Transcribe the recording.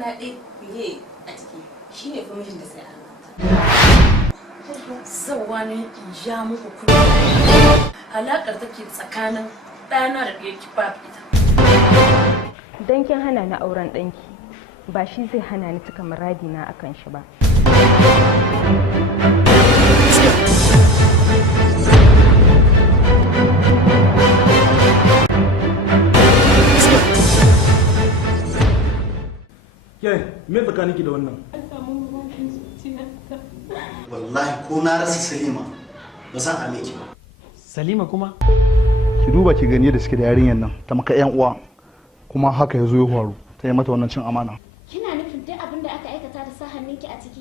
kwana ɗaya biye a ciki shine fa mijin da sai an manta. Zauwa ne in ja muku kuma alaƙar take tsakanin ɗana da ɗaya babu ita. Dan kin hana ni auren ɗanki ba shi zai hana ni cika muradina akan shi ba. Yai, me tsakaniki da wannan? Wallahi ko na rasa Salima ba san a miki ba. Salima kuma? Ki duba ki gani da suke da yarinyar nan ta maka yan uwa kuma haka ya zo ya faru ta yi mata wannan cin amana. Kina nufin duk abin da aka aikata da sa hannunki a ciki?